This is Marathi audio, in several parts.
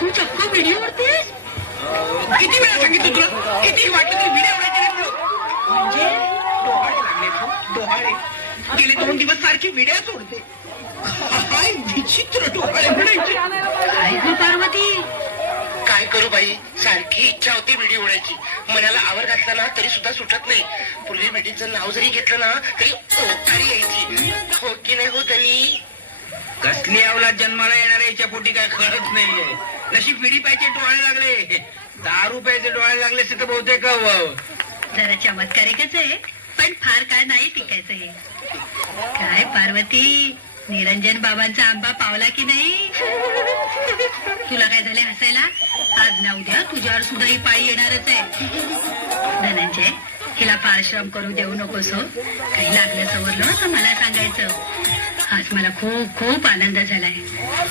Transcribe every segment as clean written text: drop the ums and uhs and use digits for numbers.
तू चक्क व्हिडिओ वरतीस? किती वेळा सांगितलं तुला? किती वाटलं तरी व्हिडिओ उडायचे म्हणजे डोहाळे लागले तू, डोहाळे. गेले 2 दिवस सारखी व्हिडिओ सोडते. काय विचित्र डोहाळे म्हणायचे. काय ग पार्वती? काय करू बाई, सारखी इच्छा होती व्हिडिओ उडायची. मनाला आवर घातला ना तरी सुद्धा सुटत नाही. पूर्वी बेटीचं नाव जरी घेतलं ना तरी ओकारी यायची. हो की नाही हो धनी? कसली अवलाद जन्माला येणार याच्या पोटी काय कळत नाहीये. नशीब पिढी पाहिजे डोळे लागले. 10 रुपयाचे डोळे लागले असते तर बहुतेक जरा चमत्कारिकच आहे, पण फार काळ नाही टिकायचं हे. काय पार्वती, निरंजन बाबांचा आंबा पावला की नाही? तुला काय झाले हसायला? आज ना उद्या तुझ्यावर सुद्धा ही पाळी येणारच आहे. धनंजय, हिला फार श्रम करू देऊ नकोस हो. काही लागलं सवरलं तर मला सांगायचं. आज मला खूप खूप आनंद झालाय.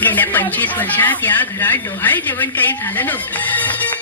गेल्या 25 वर्षात या घरात डोहाळे जेवण काही झालं नव्हतं.